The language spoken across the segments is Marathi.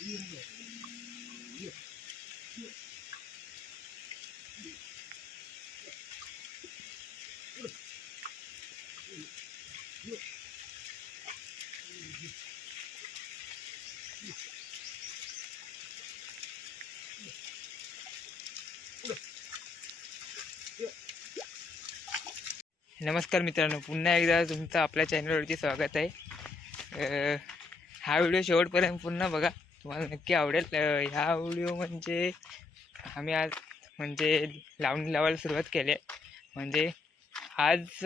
Yeah. नमस्कार मित्रांनो पुन्हा एकदा तुमचं आपल्या चॅनलवरती स्वागत आहे. हा व्हिडिओ शेवटपर्यंत पुन्हा बघा. तुम्हाला नक्की आवडेल. ह्या व्हिडिओ म्हणजे आम्ही आज म्हणजे लावणी लावायला सुरुवात केली आहे. म्हणजे आज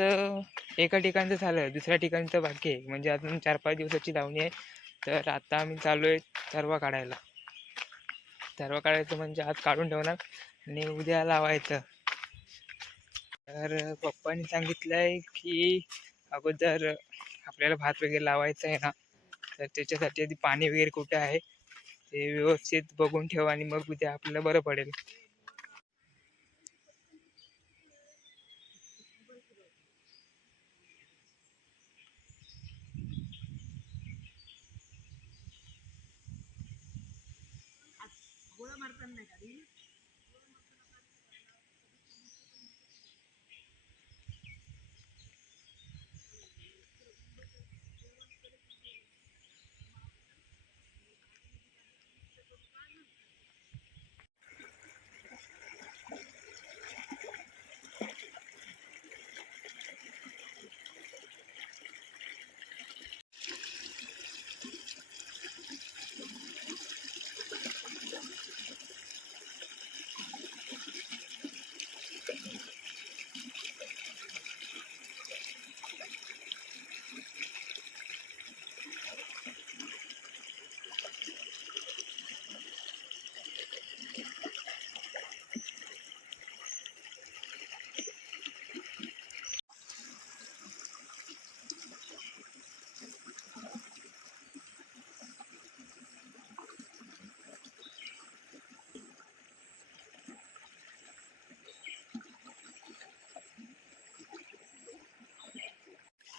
एका ठिकाणचं झालं दुसऱ्या ठिकाणचं बाकी आहे. म्हणजे अजून चार पाच दिवसाची लावणी आहे. तर आता आम्ही चालू आहे तरवा काढायला. तरवा काढायचं म्हणजे आज काढून ठेवणार आणि उद्या लावायचं. तर पप्पांनी सांगितलंय की अगोदर आपल्याला भात वगैरे लावायचं आहे ना तर त्याच्यासाठी आधी पाणी वगैरे कुठं आहे ते व्यवस्थित बघून ठेवा आणि मग उद्या आपल्याला बरं पडेल.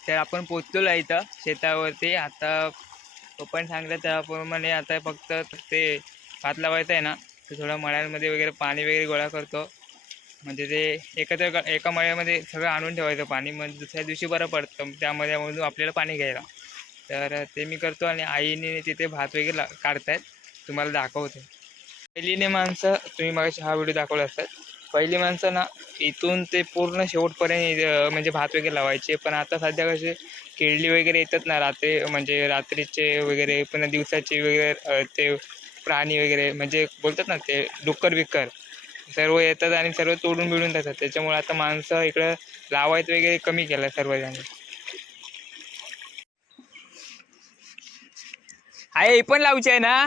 तर आपण पोचलेलो आहे इथं शेतावरती. आता पप्पाने सांगितलं त्याप्रमाणे आता फक्त ते भात लावायचं आहे ना ते थोडं मळ्यांमध्ये वगैरे पाणी वगैरे गोळा करतो. म्हणजे ते एकत्र एका मळ्यामध्ये सगळं आणून ठेवायचं पाणी मग दुसऱ्या दिवशी बरं पडतं. त्यामध्ये मधून आपल्याला पाणी घ्यायला. तर ते मी करतो आणि आईने तिथे भात वगैरे ला काढतायत. तुम्हाला दाखवते. पहिलीने माणसं तुम्ही मगाशी हा व्हिडिओ दाखवला असतात पहिली माणसं ना इथून ते पूर्ण शेवटपर्यंत म्हणजे भात वगैरे लावायचे. पण आता सध्या कसे केळली वगैरे येतात ना रात्री म्हणजे रात्रीचे वगैरे पुन्हा दिवसाचे वगैरे ते प्राणी वगैरे म्हणजे बोलतात ना ते डुक्कर बिक्कर सर्व येतात आणि सर्व तोडून बिडून जातात त्याच्यामुळे आता माणसं इकडं लावायचं वगैरे कमी केलं सर्वजण. आहे हे पण लावचे आहे ना?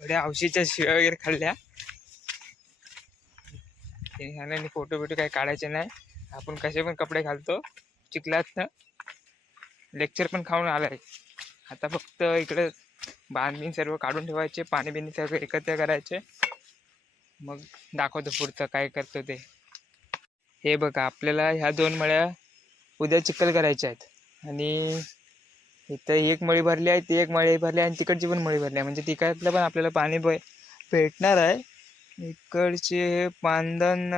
थोड्या औषधीच्या शिव्या वगैरे खाल्ल्या. आणि फोटो बिटो काही काढायचे नाही. आपण कसे पण कपडे घालतो. चिखलात लेक्चर पण खाऊन आलाय. आता फक्त इकडे बांधणी सर्व काढून ठेवायचे पाणी बिणी सर्व एकत्र करायचे. मग दाखवतो पुढचं काय करतो ते. हे बघा आपल्याला ह्या दोन मळ्या उद्या चिखल करायच्या आहेत. आणि इथं एक मळी भरली आहे ती एक मळी भरली आहे आणि तिकडची पण मळी भरली आहे. म्हणजे तिकडलं पण आपल्याला पाणी भे भेटणार आहे. इकडचे हे पांदन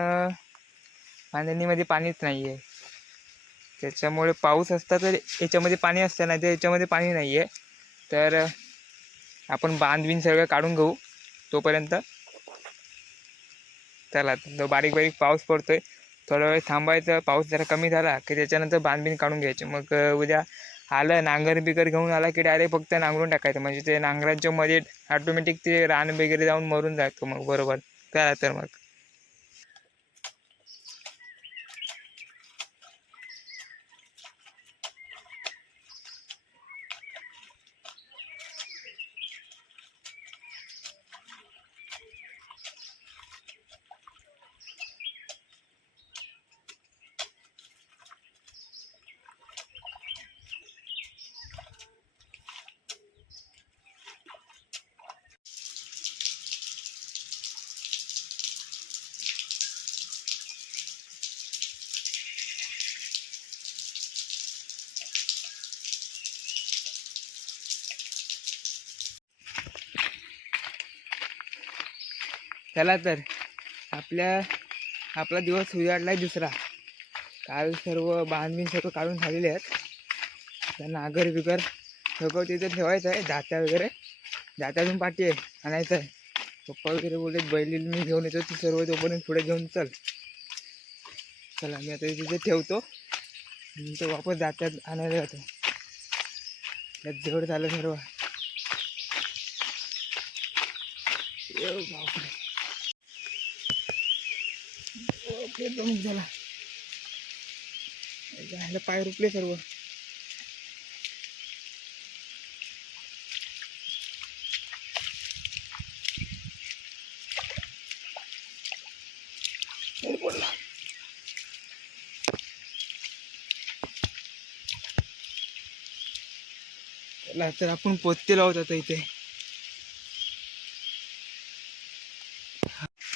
पांदणीमध्ये पाणीच नाही आहे त्याच्यामुळे पाऊस असता तर याच्यामध्ये पाणी असतं नाही तर याच्यामध्ये पाणी नाही आहे तर आपण बांध सगळं काढून घेऊ तोपर्यंत. चला तो बारीक बारीक पाऊस पडतोय. थोडा वेळ थांबायचं पाऊस जरा कमी झाला की त्याच्यानंतर बांधबीन काढून घ्यायचे. मग उद्या आलं नांगर बिगर घेऊन आला की डायरेक्ट फक्त नांगरून टाकायचं. म्हणजे ते नांगरांच्या मध्ये ऑटोमॅटिक ते रान वगैरे जाऊन मरून जातो मग बरोबर. करा तर मग. चला तर आपल्या आपला दिवस उजाडला आहे दुसरा. काल सर्व बांधबीन सर्व काढून झालेले आहेत. आता नागर बिगर सगळं तिथे ठेवायचं आहे जात्या वगैरे. जात्यातून पाठी आहे आणायचं आहे. पप्पा वगैरे बोलले बैलील मी घेऊन येतो ती सर्व तोपर्यंत पुढे घेऊन चल. चला मी आता तिथे ठेवतो. तो वापस जात्यात आणायला जातो. त्यात जवळ झालं सर्व. बापरे. ओके दोन झाला. जायला पाय रुपले सर्व. पडला. चला तर आपण पोते लावत आता इथे.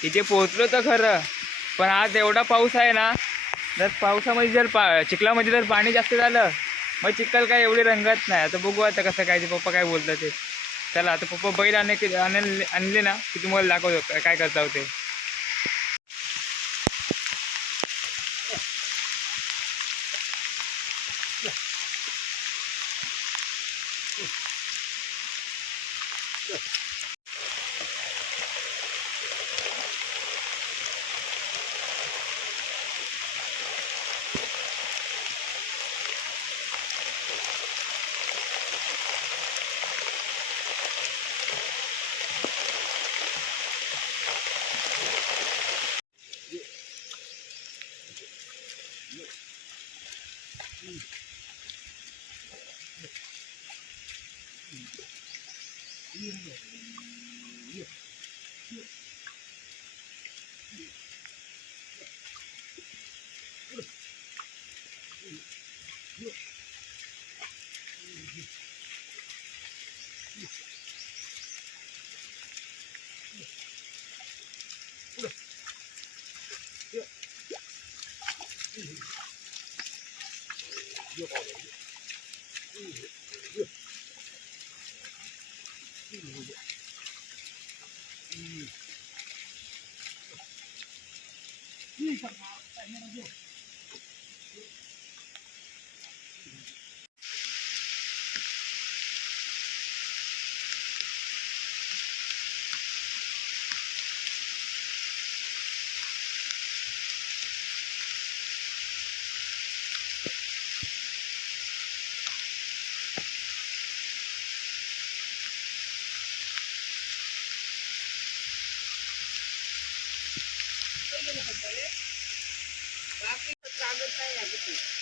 इथे पोहोचलो तर खरं. पण आज एवढा पाऊस आहे ना जर पावसामध्ये जर पा चिखलामध्ये जर पाणी जास्त झालं मग चिखल काय एवढी रंगत नाही आता बघू आता कसं काय ते पप्पा काय बोलतात ते चला आता पप्पा बैल आणले की आणले ना की तुम्हाला दाखवतो काय करता होते Yeah. feel it. Thank you.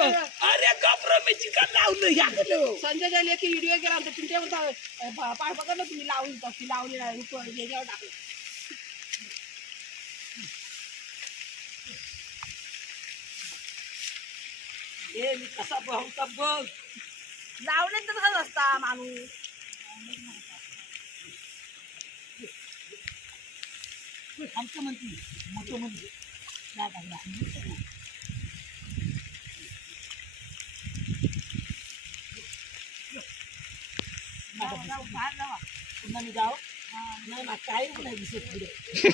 अरे गप्र मी चिकन लावलं या. संजय जल एक व्हिडिओ केला होता तुमच्या पाय पकडलं तुम्ही लावून ती लावली याच्यावर टाकलं. ए मी कसा पाहता बघ. लावले तर तसंच असता माणूस. आमचं म्हणते मोठं म्हणजे. नाही टाकलं. पुन्हा मी जाऊ नाही ना काही नाही दिसत पुढे